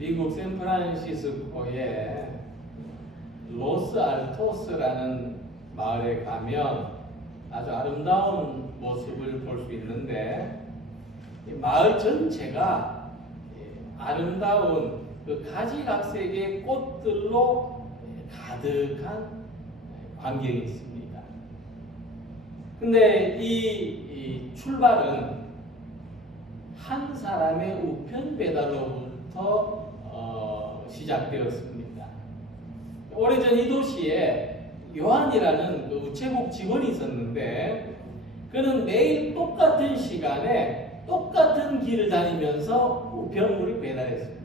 미국 샌프란시스코에 로스 알토스라는 마을에 가면 아주 아름다운 모습을 볼 수 있는데, 이 마을 전체가 아름다운 그 가지각색의 꽃들로 가득한 광경이 있습니다. 근데 이 출발은 한 사람의 우편 배달로부터 시작되었습니다. 오래전 이 도시에 요한이라는 그 우체국 직원이 있었는데, 그는 매일 똑같은 시간에 똑같은 길을 다니면서 우편물을 배달했습니다.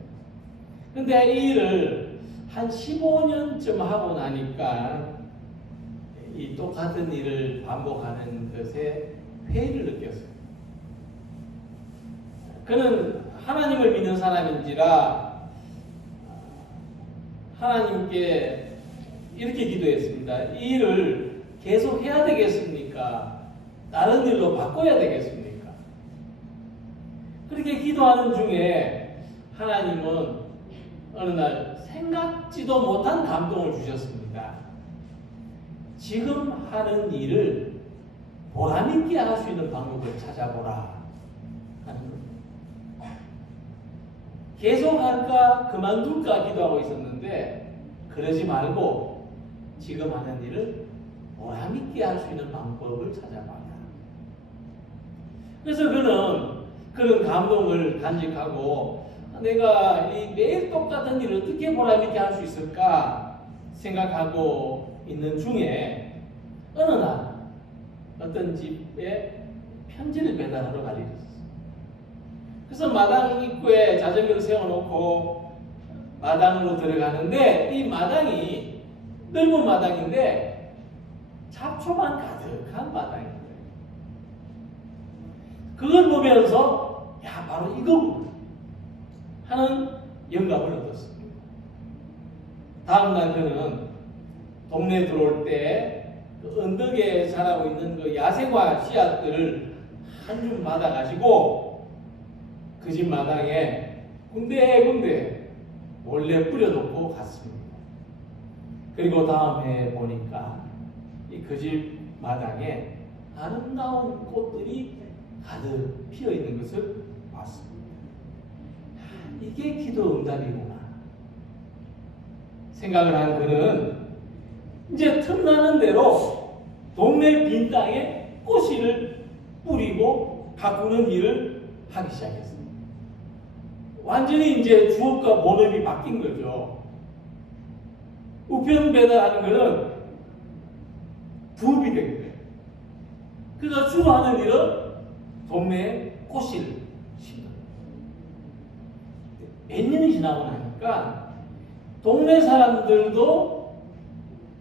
근데 이 일을 한 15년쯤 하고 나니까 이 똑같은 일을 반복하는 것에 회의를 느꼈어요. 그는 하나님을 믿는 사람인지라 하나님께 이렇게 기도했습니다. 이 일을 계속 해야 되겠습니까? 다른 일로 바꿔야 되겠습니까? 그렇게 기도하는 중에 하나님은 어느 날 생각지도 못한 감동을 주셨습니다. 지금 하는 일을 보람있게 할 수 있는 방법을 찾아보라 하는 겁니다. 계속 할까 그만둘까 기도하고 있었는데, 그러지 말고 지금 하는 일을 보람있게 할 수 있는 방법을 찾아봐라. 그래서 그는 그런 감동을 간직하고, 내가 이 매일 똑같은 일을 어떻게 보람있게 할 수 있을까 생각하고 있는 중에 어느 날 어떤 집에 편지를 배달하러 갈 일이 있었어요. 그래서 마당 입구에 자전거를 세워놓고 마당으로 들어가는데, 이 마당이 넓은 마당인데 잡초만 가득한 마당이에요. 그걸 보면서 야, 바로 이거구나 하는 영감을 얻었습니다. 다음날 그는 동네에 들어올 때 그 언덕에 자라고 있는 그 야생화 씨앗들을 한 줌 받아가지고 그 집 마당에 군데군데 몰래 뿌려놓고 갔습니다. 그리고 다음에 보니까 이 그 집 마당에 아름다운 꽃들이 가득 피어 있는 것을 봤습니다. 이게 기도 응답이구나 생각을 한 그는 이제 틈나는 대로 동네 빈 땅에 꽃씨를 뿌리고 가꾸는 일을 하기 시작했습니다. 완전히 이제 주업과 본업이 바뀐 거죠. 우편 배달하는 거는 부업이 된 거예요. 그가 주로 하는 일은 동네에 꽃씨를 심는 거예요. 몇 년이 지나고 나니까 동네 사람들도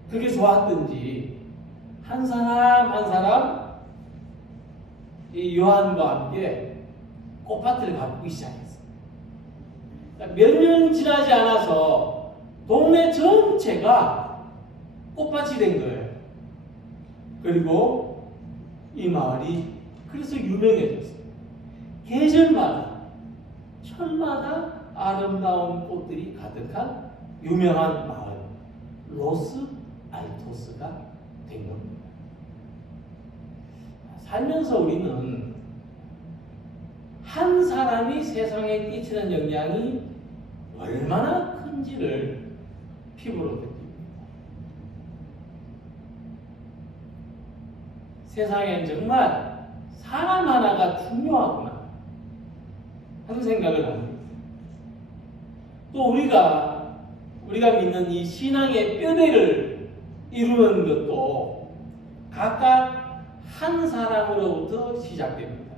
그게 좋았든지 한 사람 한 사람 이 요한과 함께 꽃밭을 가꾸기 시작했어요. 몇 년 지나지 않아서 동네 전체가 꽃밭이 된 거예요. 그리고 이 마을이 그래서 유명해졌어요. 계절마다 철마다 아름다운 꽃들이 가득한 유명한 마을 로스 알토스가 된 겁니다. 살면서 우리는 한 사람이 세상에 끼치는 영향이 얼마나 큰지를 피부로 느낍니다. 세상엔 정말 사람 하나가 중요하구나 하는 생각을 합니다. 또 우리가 믿는 이 신앙의 뼈대를 이루는 것도 각각 한 사람으로부터 시작됩니다.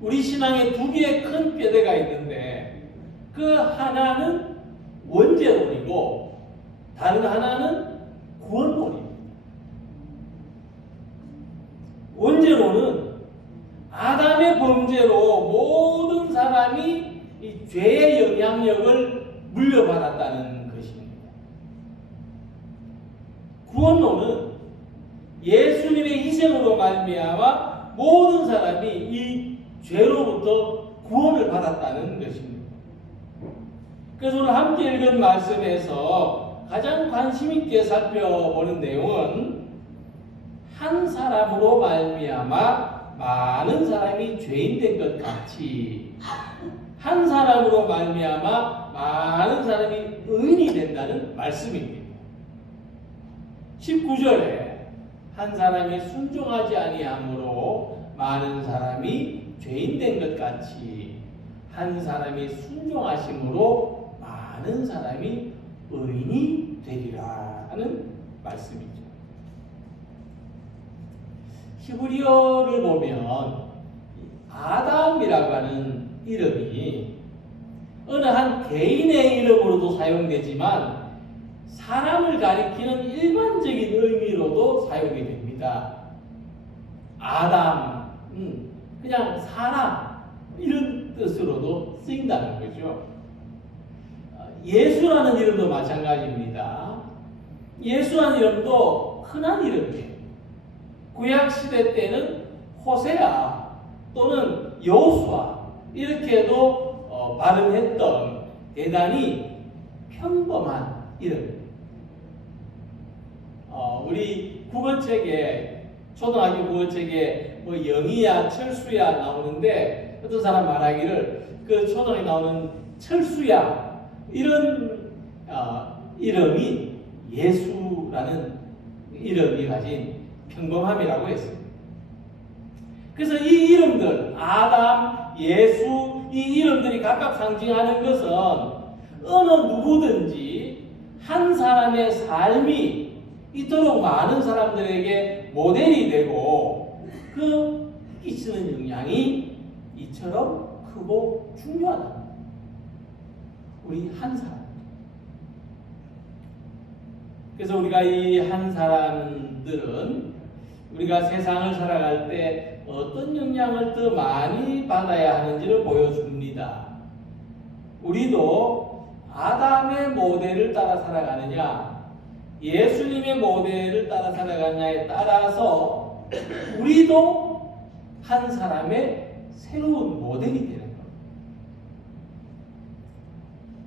우리 신앙에 두 개의 큰 뼈대가 있는데, 그 하나는 원죄론이고 다른 하나는 구원론입니다. 원죄론은 아담의 범죄로 모든 사람이 이 죄의 영향력을 물려받았다는 것입니다. 구원론은 예수님의 희생으로 말미암아 모든 사람이 이 죄로부터 구원을 받았다는 것입니다. 그래서 오늘 함께 읽은 말씀에서 가장 관심 있게 살펴보는 내용은 한 사람으로 말미암아 많은 사람이 죄인 된 것 같이 한 사람으로 말미암아 많은 사람이 의인이 된다는 말씀입니다. 19절에 한 사람이 순종하지 아니함으로 많은 사람이 죄인 된 것 같이 한 사람이 순종하심으로 많은 사람이 의인이 되리라 하는 말씀이죠. 히브리어를 보면 아담이라고 하는 이름이 어느 한 개인의 이름으로도 사용되지만 사람을 가리키는 일반적인 의미로도 사용이 됩니다. 아담, 그냥 사람 이런 뜻으로도 쓰인다는 거죠. 예수라는 이름도 마찬가지입니다. 예수라는 이름도 흔한 이름이에요. 구약시대 때는 호세아 또는 여호수아 이렇게도 발음했던 대단히 평범한 이름입니다. 우리 국어책에 초등학교 국어책에 뭐 영희야 철수야 나오는데 어떤 사람 말하기를 그 초등학교에 나오는 철수야 이런 이름이 예수라는 이름이 가진 평범함이라고 했습니다. 그래서 이 이름들 아담, 예수 이 이름들이 각각 상징하는 것은 어느 누구든지 한 사람의 삶이 이토록 많은 사람들에게 모델이 되고 그 끼치는 영향이 이처럼 크고 중요하다. 우리 한 사람. 그래서 우리가 이 한 사람들은 우리가 세상을 살아갈 때 어떤 영향을 더 많이 받아야 하는지를 보여줍니다. 우리도 아담의 모델을 따라 살아가느냐 예수님의 모델을 따라 살아가느냐에 따라서 우리도 한 사람의 새로운 모델이 되는 겁니다.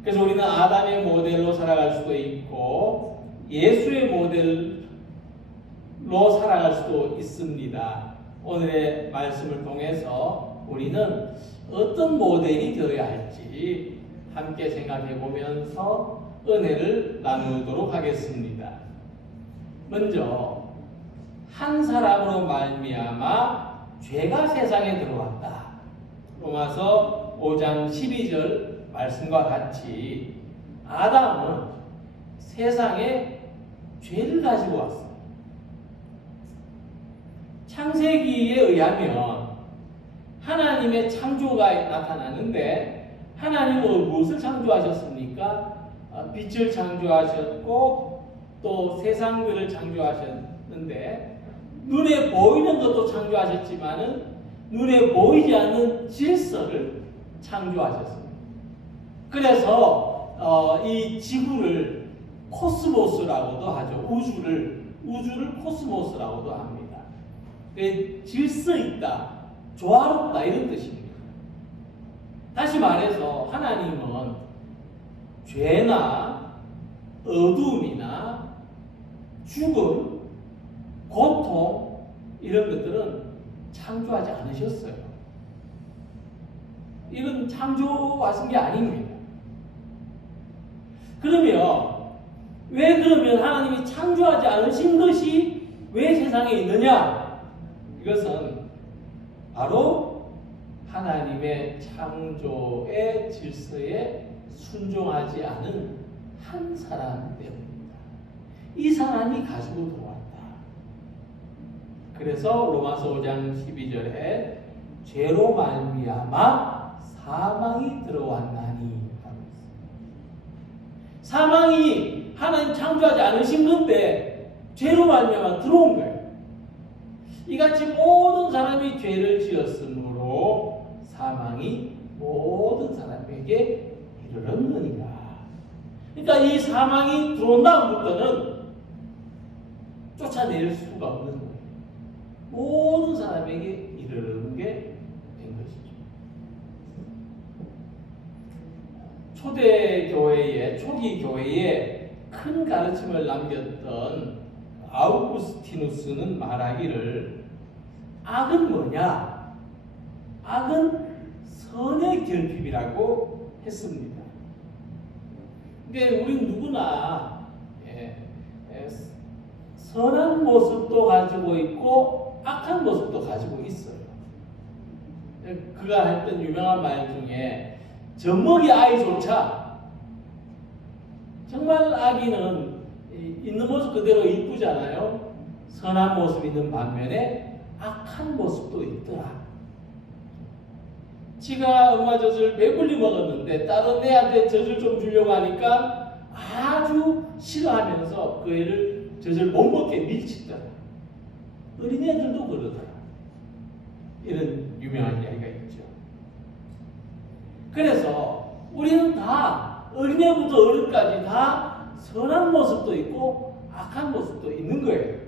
그래서 우리는 아담의 모델로 살아갈 수도 있고 예수의 모델로 살아갈 수도 있습니다. 오늘의 말씀을 통해서 우리는 어떤 모델이 되어야 할지 함께 생각해 보면서 은혜를 나누도록 하겠습니다. 먼저 한 사람으로 말미암아 죄가 세상에 들어왔다. 로마서 5장 12절 말씀과 같이 아담은 세상에 죄를 가지고 왔습니다. 창세기에 의하면 하나님의 창조가 나타나는데 하나님은 무엇을 창조하셨습니까? 빛을 창조하셨고 또 세상들을 창조하셨는데 눈에 보이는 것도 창조하셨지만은 눈에 보이지 않는 질서를 창조하셨습니다. 그래서 이 지구를 코스모스라고도 하죠. 우주를 코스모스라고도 합니다. 질서 있다, 조화롭다 이런 뜻입니다. 다시 말해서 하나님은 죄나 어둠이나 죽음, 고통 이런 것들은 창조하지 않으셨어요. 이건 창조하신 게 아닙니다. 그러면 하나님이 창조하지 않으신 것이 왜 세상에 있느냐? 이것은 바로 하나님의 창조의 질서에 순종하지 않은 한 사람 때문입니다. 이 사람이 가지고 들어왔다. 그래서 로마서 5장 12절에 죄로 말미암아 사망이 들어왔나니 하고 있습니다. 사망이 하나님 창조하지 않으신 건데 죄로 말미암아 들어온 거예요. 이같이 모든 사람이 죄를 지었으므로 사망이 모든 사람에게 이르렀느니라. 그러니까 이 사망이 들어온 다음부터는 쫓아낼 수가 없는 거예요. 모든 사람에게 이르는 게 된 것이죠. 초대 교회에 초기 교회에 큰 가르침을 남겼던 아우구스티누스는 말하기를 악은 뭐냐? 악은 선의 결핍이라고 했습니다. 근데 우리 누구나 선한 모습도 가지고 있고 악한 모습도 가지고 있어요. 그가 했던 유명한 말 중에 젖먹이 아이조차 정말 아기는 있는 모습 그대로 이쁘잖아요. 선한 모습이 있는 반면에 악한 모습도 있더라. 지가 엄마 젖을 배불리 먹었는데 다른 애한테 젖을 좀 주려고 하니까 아주 싫어하면서 그 애를 젖을 못 먹게 밀치더라. 어린애들도 그러더라. 이런 유명한 이야기가 있죠. 그래서 우리는 다 어린애부터 어른까지 다 선한 모습도 있고 악한 모습도 있는 거예요.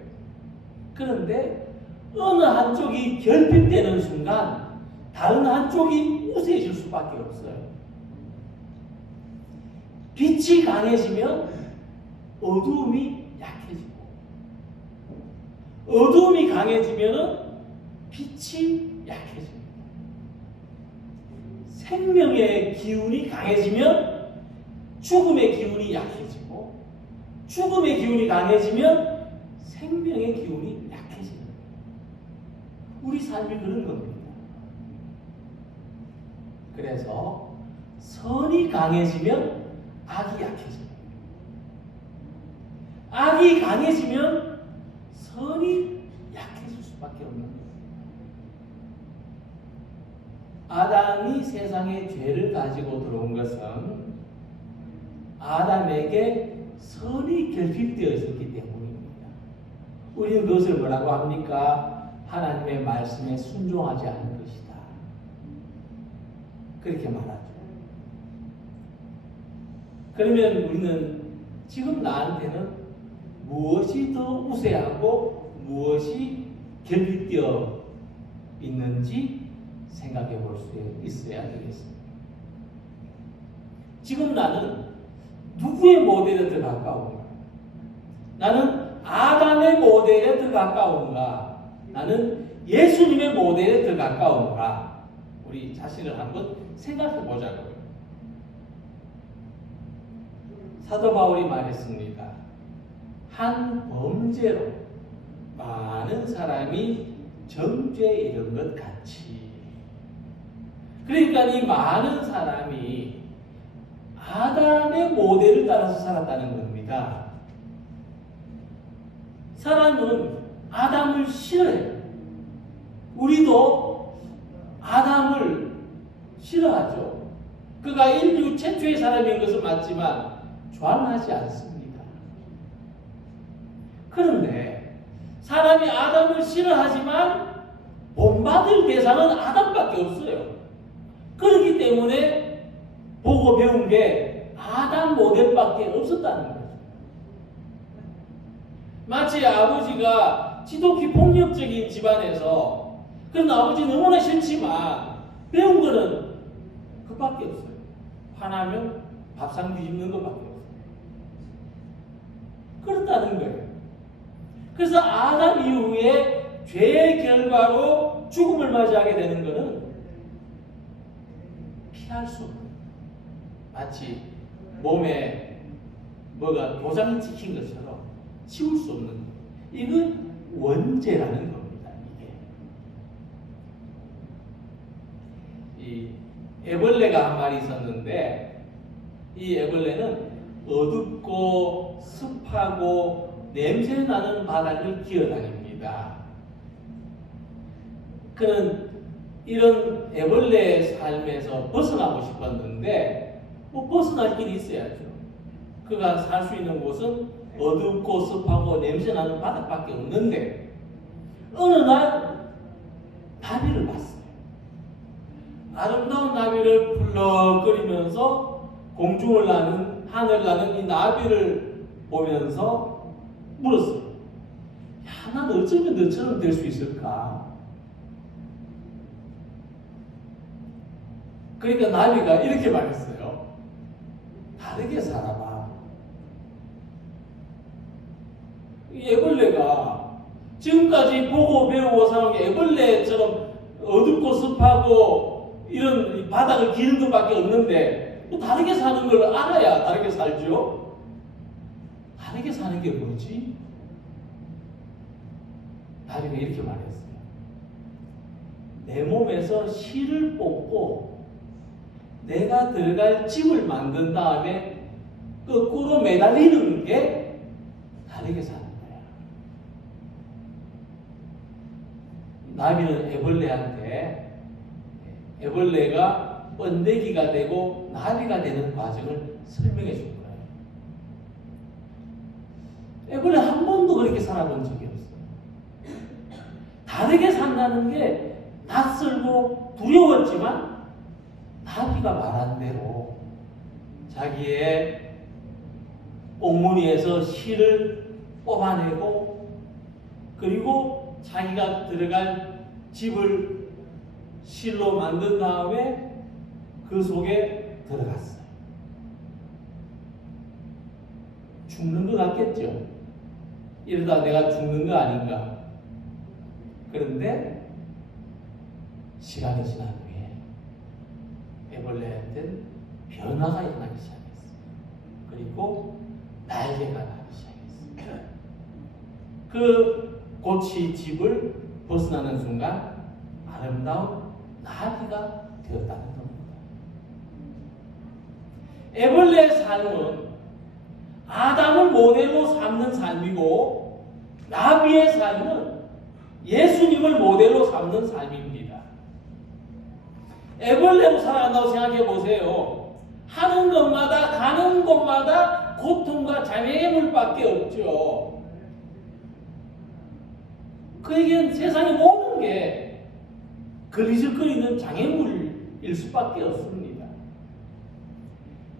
그런데 어느 한쪽이 결핍되는 순간 다른 한쪽이 우세해질 수밖에 없어요. 빛이 강해지면 어두움이 약해지고 어두움이 강해지면 빛이 약해집니다. 생명의 기운이 강해지면 죽음의 기운이 약해지고 죽음의 기운이 강해지면 생명의 기운이 약해지는 거예요. 우리 삶이 그런 겁니다. 그래서 선이 강해지면 악이 약해집니다. 악이 강해지면 선이 약해질 수밖에 없는 거예요. 아담이 세상에 죄를 가지고 들어온 것은 아담에게 선이 결핍되어 있었기 때문입니다. 우리는 그것을 뭐라고 합니까? 하나님의 말씀에 순종하지 않는 것이다. 그렇게 말하죠. 그러면 우리는 지금 나한테는 무엇이 더 우세하고 무엇이 결핍되어 있는지 생각해 볼 수 있어야 되겠습니다. 지금 나는 누구의 모델에 더 가까운가? 나는 아담의 모델에 더 가까운가? 나는 예수님의 모델에 더 가까운가? 우리 자신을 한번 생각해 보자고요. 사도 바울이 말했습니다. 한 범죄로 많은 사람이 정죄에 이른 것 같이. 그러니까 이 많은 사람이 아담의 모델을 따라서 살았다는 겁니다. 사람은 아담을 싫어해요. 우리도 아담을 싫어하죠. 그가 인류 최초의 사람인 것은 맞지만 좋아하지 않습니다. 그런데 사람이 아담을 싫어하지만 본받을 대상은 아담밖에 없어요. 그렇기 때문에 보고 배운 게 아담 모델밖에 없었다는 거죠. 마치 아버지가 지독히 폭력적인 집안에서 그런 아버지 너무나 싫지만 배운 거는 그밖에 없어요. 화나면 밥상 뒤집는 것밖에 없어요. 그렇다는 거예요. 그래서 아담 이후에 죄의 결과로 죽음을 맞이하게 되는 것은 피할 수 없는, 마치 몸에 뭐가 도장이 찍힌 것처럼 치울 수 없는 것. 이건 원죄라는 겁니다. 이게 이 애벌레가 한 마리 있었는데 이 애벌레는 어둡고 습하고 냄새나는 바닥을 기어다닙니다. 그는 이런 애벌레의 삶에서 벗어나고 싶었는데 벗어날 길이 있어야죠. 그가 살 수 있는 곳은 어둡고 습하고 냄새나는 바닥밖에 없는데 어느 날 나비를 봤어요. 아름다운 나비를 풀럭거리면서 공중을 나는 하늘 나는 이 나비를 보면서 물었어요. 야, 난 어쩌면 너처럼 될 수 있을까? 그러니까 나비가 이렇게 말했어요. 다르게 살아봐. 이 애벌레가 지금까지 보고 배우고 살아온 게 애벌레처럼 어둡고 습하고 이런 바닥을 기는 것밖에 없는데 또 다르게 사는 걸 알아야 다르게 살죠. 다르게 사는 게 뭐지? 다리가 이렇게 말했어요. 내 몸에서 실을 뽑고 내가 들어갈 집을 만든 다음에 거꾸로 매달리는 게 다르게 사는 거야. 나비는 애벌레가 번데기가 되고 나비가 되는 과정을 설명해 줄 거예요. 애벌레 한 번도 그렇게 살아본 적이 없어요. 다르게 산다는 게 낯설고 두려웠지만 나비가 말한 대로 자기의 옥무늬에서 실을 뽑아내고 그리고 자기가 들어갈 집을 실로 만든 다음에 그 속에 들어갔어요. 죽는 것 같겠죠? 이러다 내가 죽는 거 아닌가? 그런데 시간이 지난 후에 애벌레한테는 변화가 일어나기 시작했어요. 그리고 날개가 나기 시작했어요. 그 꽃이 집을 벗어나는 순간 아름다운 나비가 되었다는 겁니다. 애벌레의 삶은 아담을 모델로 삼는 삶이고 나비의 삶은 예수님을 모델로 삼는 삶입니다. 애벌레로 살아간다고 생각해 보세요. 하는 것마다 가는 곳마다 고통과 장애물밖에 없죠. 그에겐 세상의 모든 게 그리적거리는 장애물일 수밖에 없습니다.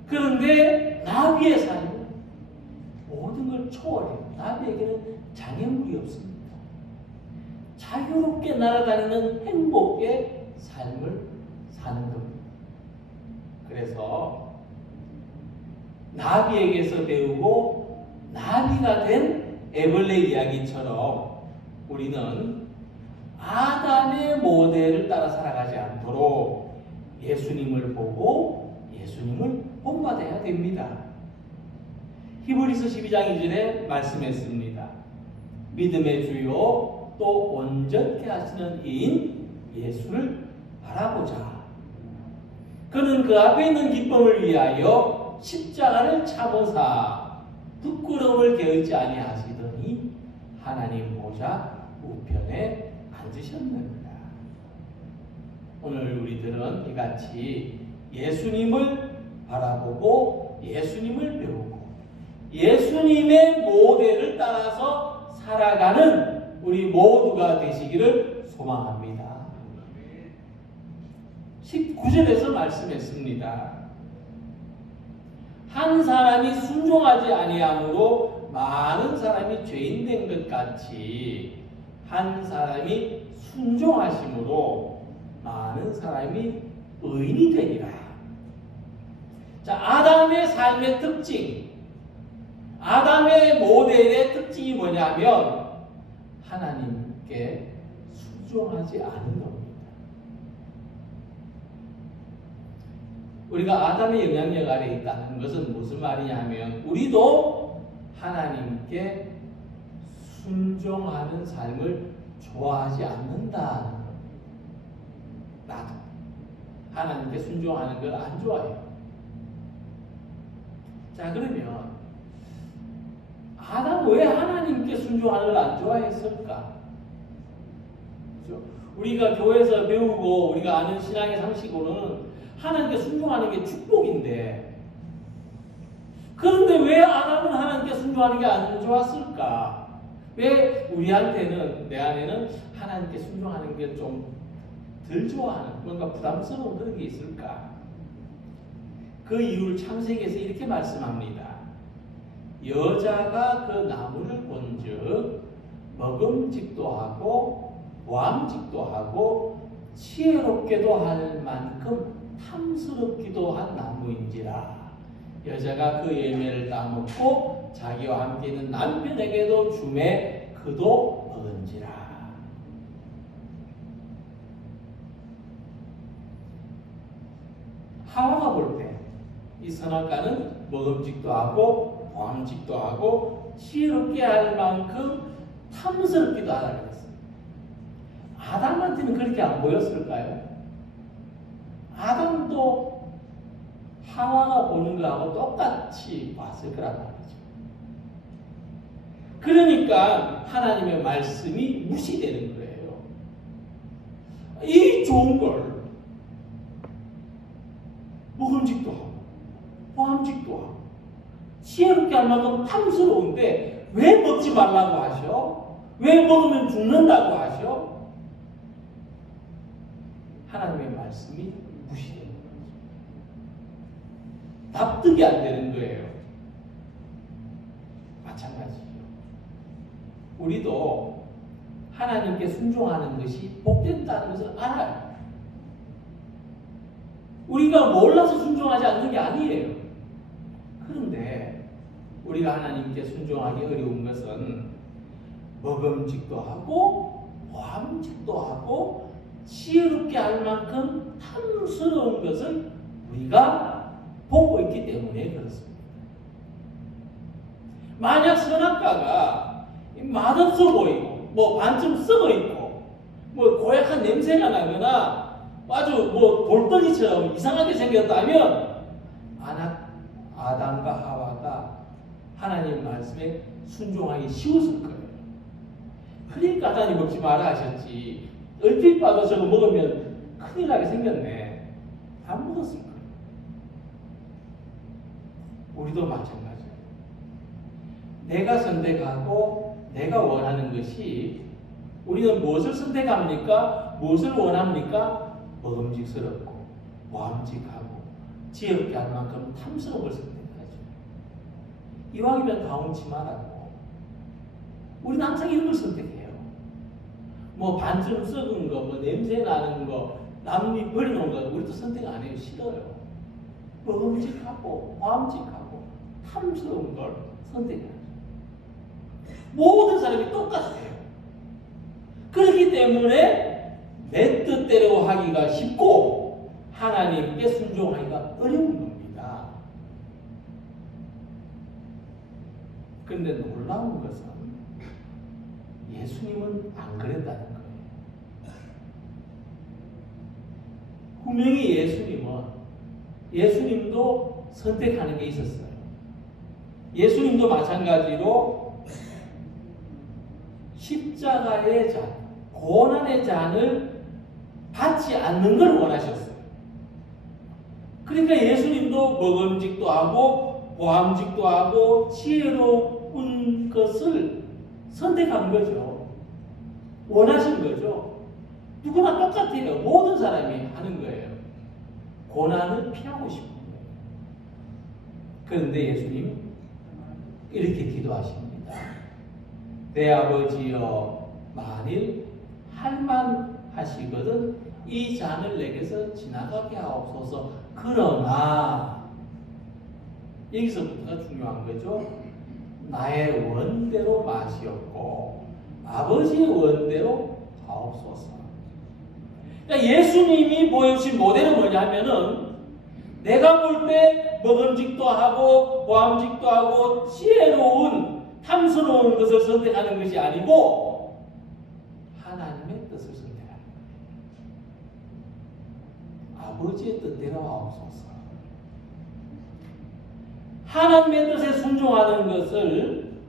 그런데 나비의 삶은 모든 걸 초월해요. 나비에게는 장애물이 없습니다. 자유롭게 날아다니는 행복의 삶을 사는 겁니다. 그래서 나비에게서 배우고 나비가 된 애벌레 이야기처럼 우리는 아담의 모델을 따라 살아가지 않도록 예수님을 보고 예수님을 본받아야 됩니다. 히브리서 12장 2절에 말씀했습니다. 믿음의 주요 또 온전케 하시는 이인 예수를 바라보자. 그는 그 앞에 있는 기쁨을 위하여 십자가를 참으사 부끄러움을 게으르지 아니하시더니 하나님 보좌 우편에 앉으셨느니라. 오늘 우리들은 이같이 예수님을 바라보고 예수님을 배우고 예수님의 모델을 따라서 살아가는 우리 모두가 되시기를 소망합니다. 19절에서 말씀했습니다. 한 사람이 순종하지 아니함으로 많은 사람이 죄인 된 것 같이 한 사람이 순종하심으로 많은 사람이 의인이 되리라. 자, 아담의 삶의 특징, 아담의 모델의 특징이 뭐냐면 하나님께 순종하지 않은 겁니다. 우리가 아담의 영향력 아래에 있다는 것은 무슨 말이냐면 우리도 하나님께 순종하는 삶을 좋아하지 않는다는 겁니다. 나도 하나님께 순종하는 걸 안 좋아해요. 자, 그러면 아담 왜 하나님께 순종하는 걸 안 좋아했을까? 그렇죠? 우리가 교회에서 배우고 우리가 아는 신앙의 상식으로는 하나님께 순종하는 게 축복인데 그런데 왜 아담은 하나님께 순종하는 게 안 좋았을까? 왜 우리한테는 내 안에는 하나님께 순종하는 게 좀 덜 좋아하는 뭔가 부담스러운 그런 게 있을까? 그 이유를 창세기에서 이렇게 말씀합니다. 여자가 그 나무를 본즉 먹음직도 하고 보암직도 하고 지혜롭게도 할 만큼 탐스럽기도 한 나무인지라 여자가 그 열매를 따먹고 자기와 함께 있는 남편에게도 주매 그도 먹은지라. 하와가 볼 때 이 선악과는 먹음직도 하고 보암직도 하고 지혜롭게 할 만큼 탐스럽기도 하다 그랬어요. 아담한테는 그렇게 안 보였을까요? 아담도 하와가 보는 거하고 똑같이 봤을 거란 말이죠. 그러니까 하나님의 말씀이 무시되는 거예요. 이 좋은 걸 먹음직도 하고 보암직도 하고 지혜롭게 할 만큼 탐스러운데 왜 먹지 말라고 하셔? 왜 먹으면 죽는다고 하셔? 하나님의 말씀이 무시되는 거죠. 납득이 안 되는 거예요. 마찬가지죠. 우리도 하나님께 순종하는 것이 복된다는 것을 알아요. 우리가 몰라서 순종하지 않는 게 아니에요. 그런데 우리가 하나님께 순종하기 어려운 것은 먹음직도 하고 보암직도 하고 지혜롭게 할 만큼 탐스러운 것을 우리가 보고 있기 때문에 그렇습니다. 만약 선악과가 맛없어 보이고 뭐 반쯤 썩어 있고 뭐 고약한 냄새가 나거나 아주 뭐 돌덩이처럼 이상하게 생겼다면 아담과 하와가 하나님 말씀에 순종하기 쉬웠을 거예요. 그러니까 하나님 먹지 마라 하셨지. 얼핏 봐도 저거 먹으면 큰일 나게 생겼네. 안 먹었을 거예요. 우리도 마찬가지예요. 내가 선택하고 내가 원하는 것이 우리는 무엇을 선택합니까? 무엇을 원합니까? 먹음직스럽고 보암직하고 지혜롭게 할 만큼 탐스러운 걸 선택하죠. 이왕이면 가웅치 말라고. 우리는 항상 이런 걸 선택해요. 뭐 반쯤 썩은 거, 뭐 냄새 나는 거, 남이 버려놓은 거 우리도 선택 안 해요. 싫어요. 먹음직하고 보암직하고 탐스러운 걸 선택해요. 모든 사람이 똑같아요. 그렇기 때문에 내 뜻대로 하기가 쉽고 하나님께 순종하기가 어려운 겁니다. 그런데 놀라운 것은 예수님은 안 그랬다는 거예요. 분명히 예수님도 선택하는 게 있었어요. 예수님도 마찬가지로 십자가의 잔, 고난의 잔을 받지 않는 걸 원하셨어요. 그러니까 예수님도 먹음직도 하고 보암직도 하고 지혜로운 것을 선택한 거죠. 원하신 거죠. 누구나 똑같아요. 모든 사람이 하는 거예요. 고난을 피하고 싶은 거예요. 그런데 예수님 이렇게 기도하십니다. 내 아버지여 만일 할만하시거든 이 잔을 내게서 지나가게 하옵소서. 그러나 여기서부터가 중요한 거죠. 나의 원대로 마시옵고 아버지의 원대로 하옵소서. 그러니까 예수님이 보여주신 모델은 뭐냐면은 내가 볼 때 먹음직도 하고 보암직도 하고 지혜로운 탐스러운 것을 선택하는 것이 아니고 하나님의 뜻을 선택하는 거예요. 아버지의 뜻대로 하옵소서. 하나님의 뜻에 순종하는 것을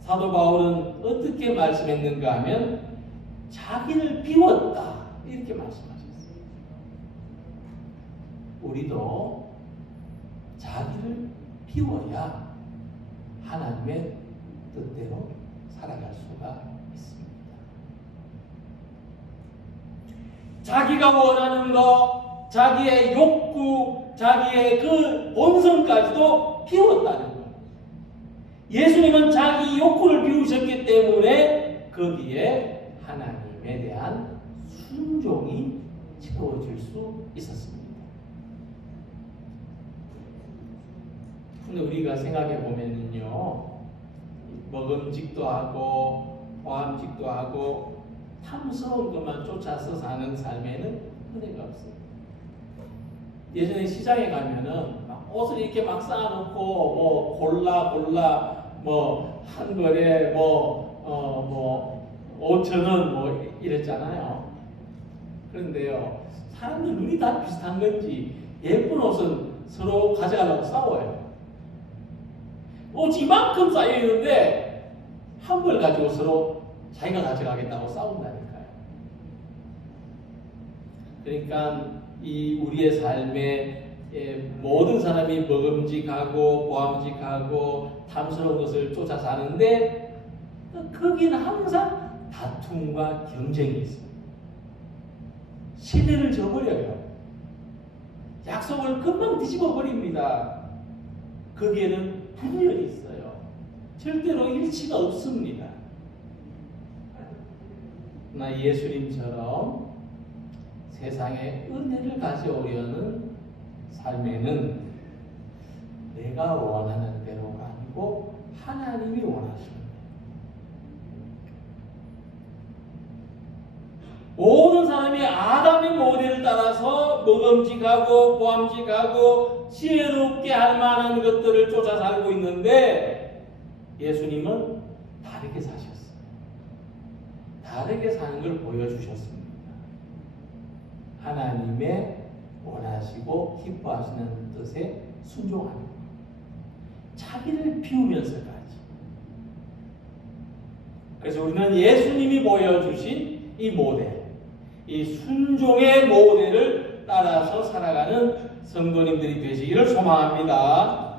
사도 바울은 어떻게 말씀했는가 하면 자기를 비웠다 이렇게 말씀하셨어요. 우리도 자기를 비워야 하나님의 뜻대로 살아갈 수가 있습니다. 자기가 원하는 것, 자기의 욕구, 자기의 그 본성까지도 비웠다는 거예요. 예수님은 자기 욕구를 비우셨기 때문에 거기에 하나님에 대한 순종이 채워질 수 있었습니다. 근데 우리가 생각해 보면은요, 먹음직도 하고 보암직도 하고 탐스러운 것만 쫓아서 사는 삶에는 은혜가 없어요. 예전에 시장에 가면은 막 옷을 이렇게 막 쌓아놓고 뭐 골라 뭐 한 벌에 뭐 5천 원 뭐 이랬잖아요. 그런데요, 사람들 눈이 다 비슷한 건지 예쁜 옷은 서로 가져가려고 싸워요. 옷이 이만큼 쌓여 있는데 한 벌 가지고 서로 자기가 가져가겠다고 싸운다니까요. 그러니까 이 우리의 삶에 모든 사람이 먹음직하고 보암직하고 탐스러운 것을 쫓아 사는데 거기는 항상 다툼과 경쟁이 있습니다. 신뢰를 저버려요. 약속을 금방 뒤집어 버립니다. 거기에는 분열이 있어요. 절대로 일치가 없습니다. 나 예수님처럼 세상에 은혜를 가져오려는 삶에는 내가 원하는 대로가 아니고 하나님이 원하십니다. 모든 사람이 아담의 모델을 따라서 먹음직하고 보암직하고 지혜롭게 할 만한 것들을 쫓아 살고 있는데 예수님은 다르게 사셨어요. 다르게 사는 걸 보여주셨습니다. 하나님의 원하시고 기뻐하시는 뜻에 순종하는 것. 자기를 비우면서까지. 그래서 우리는 예수님이 보여주신 이 모델, 이 순종의 모델을 따라서 살아가는 성도님들이 되시기를 소망합니다.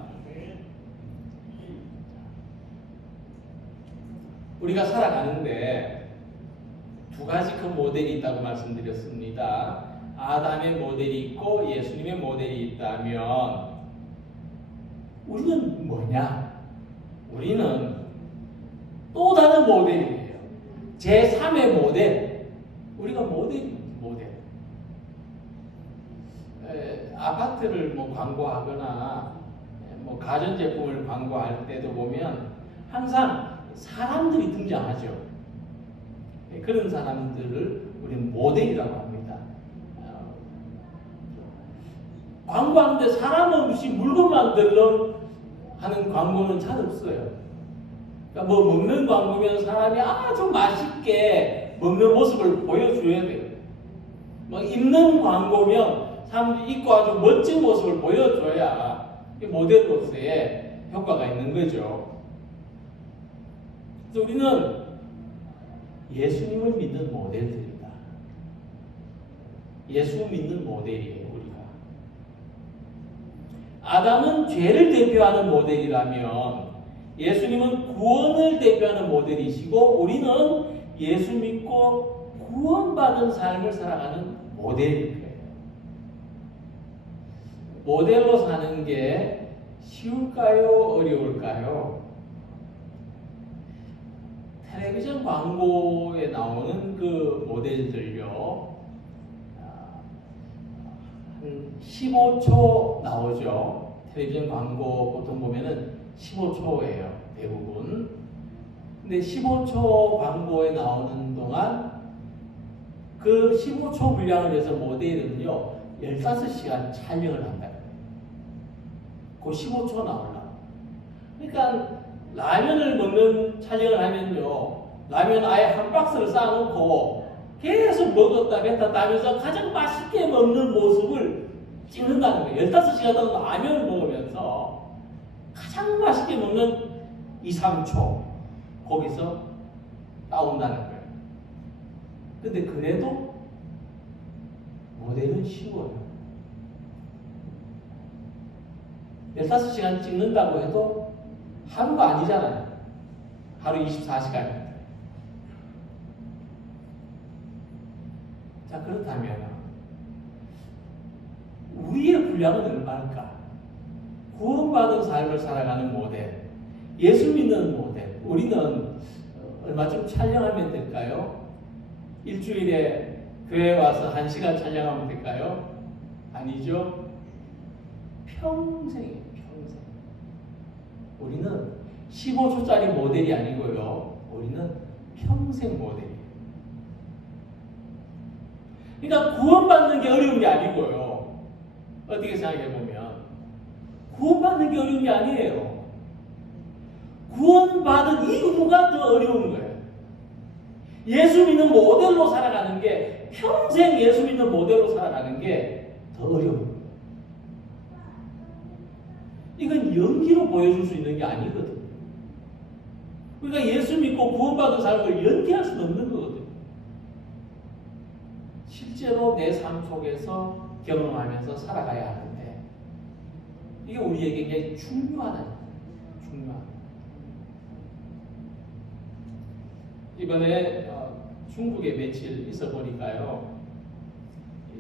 우리가 살아가는데 두 가지 그 모델이 있다고 말씀드렸습니다. 아담의 모델이 있고 예수님의 모델이 있다면 우리는 뭐냐? 우리는 또 다른 모델이에요. 제3의 모델. 우리가 모델. 아파트를 뭐 광고하거나 뭐 가전제품을 광고할 때도 보면 항상 사람들이 등장하죠. 그런 사람들을 우리는 모델이라고 합니다. 광고하는데 사람 없이 물건만 들러 하는 광고는 잘 없어요. 그러니까 뭐 먹는 광고면 사람이 아주 맛있게 먹는 모습을 보여줘야 돼요. 뭐 입는 광고면 사람들이 입고 아주 멋진 모습을 보여줘야 모델로서의 효과가 있는 거죠. 그래서 우리는 예수님을 믿는 모델들이다. 예수 믿는 모델이에요, 우리가. 아담은 죄를 대표하는 모델이라면 예수님은 구원을 대표하는 모델이시고 우리는 예수 믿고 구원받은 삶을 살아가는 모델일 거예요. 모델로 사는 게 쉬울까요? 어려울까요? 텔레비전 광고에 나오는 그 모델들요, 한 15초 나오죠. 텔레비전 광고 보통 보면은 15초예요, 대부분. 근데 15초 광고에 나오는 동안 그 15초 분량을 위해서 모델은요, 15시간 촬영을 한다. 그 15초 나오려고. 그러니까 라면을 먹는 촬영을 하면요, 라면 아예 한 박스를 쌓아놓고 계속 먹었다 뱉었다 하면서 가장 맛있게 먹는 모습을 찍는다는 거예요. 15시간 동안 라면을 먹으면서 가장 맛있게 먹는 2, 3초 거기서 나온다는 거예요. 근데 그래도 모델은 쉬워요. 15시간 찍는다고 해도 하루가 아니잖아요. 하루 24시간. 자, 그렇다면 우리의 분량은 얼마일까? 구원받은 삶을 살아가는 모델, 예수 믿는 모델, 우리는 얼마쯤 촬영하면 될까요? 일주일에 교회 와서 1시간 촬영하면 될까요? 아니죠? 평생이에요, 평생. 우리는 15초짜리 모델이 아니고요. 우리는 평생 모델이에요. 그러니까 구원받는 게 어려운 게 아니고요. 어떻게 생각해보면 구원받는 게 어려운 게 아니에요. 구원받은 이후가 더 어려운 거예요. 예수 믿는 모델로 살아가는 게, 평생 예수 믿는 모델로 살아가는 게 더 어려운 거예요. 이건 연기로 보여줄 수 있는 게 아니거든요. 그러니까 예수 믿고 구원받은 삶을 연기할 수는 없는 거거든요. 실제로 내 삶 속에서 경험하면서 살아가야 하는데, 이게 우리에게 굉장히 중요하다. 중요하다. 이번에 중국에 며칠 있어 보니까요,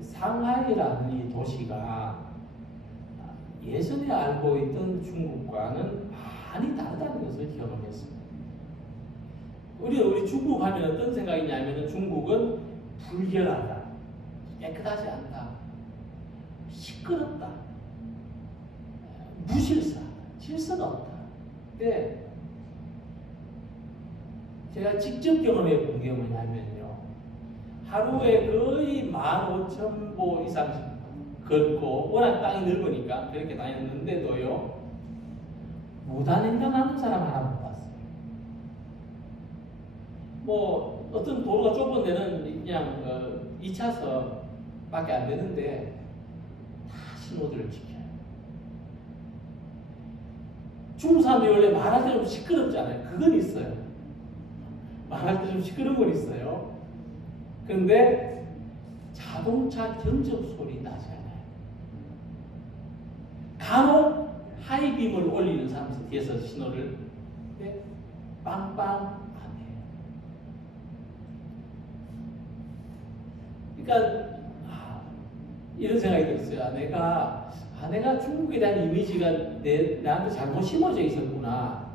상하이라는 이 도시가 예전에 알고 있던 중국과는 많이 다르다는 것을 경험했습니다. 우리 중국 하면 어떤 생각이냐면, 중국은 불결하다, 깨끗하지 않다, 시끄럽다, 무질서하다, 질서가 없다. 근데 제가 직접 경험해 본 게 뭐냐면요, 하루에 거의 15,000보 이상씩 걷고, 워낙 땅이 넓으니까 그렇게 다녔는데도요, 무단횡단하는 사람 하나 못 봤어요. 뭐 어떤 도로가 좁은 데는 그냥 2차선밖에 안 되는데 다 신호들을 지켜요. 중국 사람들이 원래 말할 때 좀 시끄럽잖아요. 그건 있어요. 말할 때 좀 시끄러운 건 있어요. 그런데 자동차 경적 소리 나지 않아요. 간혹 하이빔을 올리는 사람들 뒤에서 신호를 빵빵 안 해요. 그러니까 이런 생각이 들었어요. 내가 중국에 대한 이미지가 나한테 잘못 심어져 있었구나.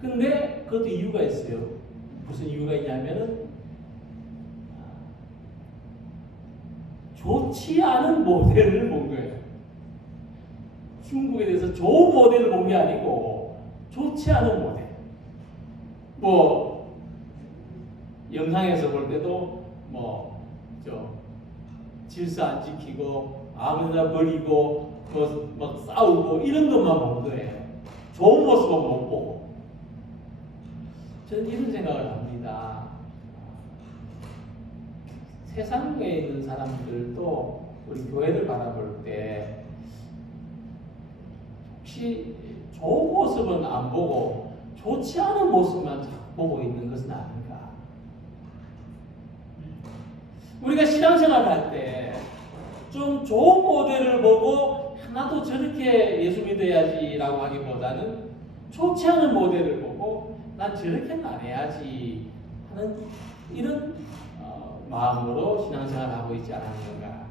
근데 그것도 이유가 있어요. 무슨 이유가 있냐면은, 좋지 않은 모델을 본 거예요. 중국에 대해서 좋은 모델을 본 게 아니고 좋지 않은 모델. 뭐 영상에서 볼 때도 질서 안 지키고 아무데나 버리고 막 싸우고 이런 것만 본 거예요. 좋은 모습은 못 보고. 저는 이런 생각을 합니다. 세상에 있는 사람들도 우리 교회를 바라볼 때 혹시 좋은 모습은 안 보고 좋지 않은 모습만 자꾸 보고 있는 것은 아닌가? 우리가 신앙생활 할 때 좀 좋은 모델을 보고 나도 저렇게 예수 믿어야지라고 하기보다는 좋지 않은 모델을 보고 난 저렇게는 안 해야지 하는 이런 마음으로 신앙생활을 하고 있지 않았는가.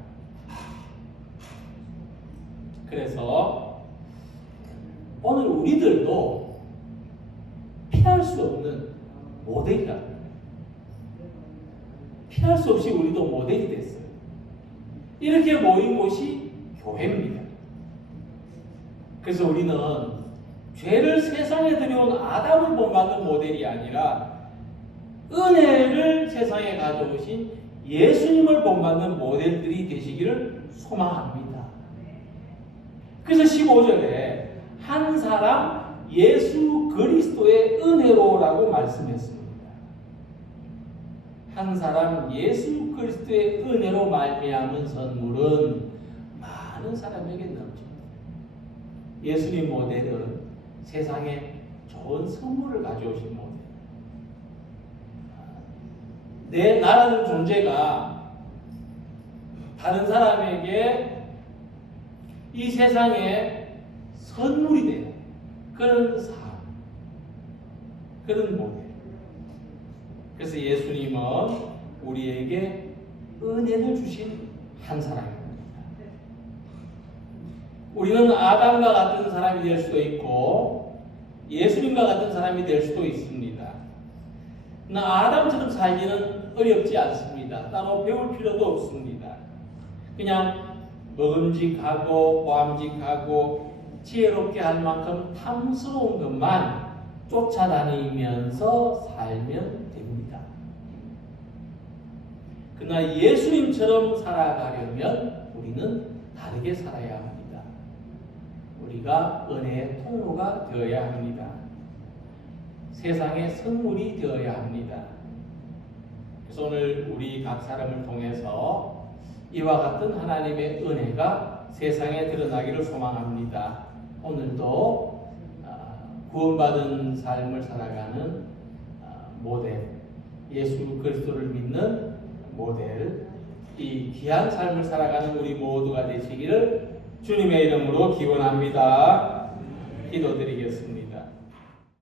그래서 오늘 우리들도 피할 수 없는 모델이다. 피할 수 없이 우리도 모델이 됐어요. 이렇게 모인 곳이 교회입니다. 그래서 우리는 죄를 세상에 들여온 아담을 본받는 모델이 아니라 은혜를 세상에 가져오신 예수님을 본받는 모델들이 되시기를 소망합니다. 그래서 15절에 한 사람 예수 그리스도의 은혜로라고 말씀했습니다. 한 사람 예수 그리스도의 은혜로 말미암은 선물은 많은 사람에게 넘칩니다. 예수님 모델은 세상에 좋은 선물을 가져오신 모델. 나라는 존재가 다른 사람에게 이 세상에 선물이 돼요. 그런 삶, 그런 모델. 그래서 예수님은 우리에게 은혜를 주신 한 사람입니다. 우리는 아담과 같은 사람이 될 수도 있고 예수님과 같은 사람이 될 수도 있습니다. 그러나 아담처럼 살기는 어렵지 않습니다. 따로 배울 필요도 없습니다. 그냥 먹음직하고 보암직하고 지혜롭게 할 만큼 탐스러운 것만 쫓아다니면서 살면 됩니다. 그러나 예수님처럼 살아가려면 우리는 다르게 살아야 합니다. 우리가 은혜의 통로가 되어야 합니다. 세상의 선물이 되어야 합니다. 그래서 오늘 우리 각 사람을 통해서 이와 같은 하나님의 은혜가 세상에 드러나기를 소망합니다. 오늘도 구원받은 삶을 살아가는 모델, 예수 그리스도를 믿는 모델, 이 귀한 삶을 살아가는 우리 모두가 되시기를 주님의 이름으로 기원합니다. 기도드리겠습니다.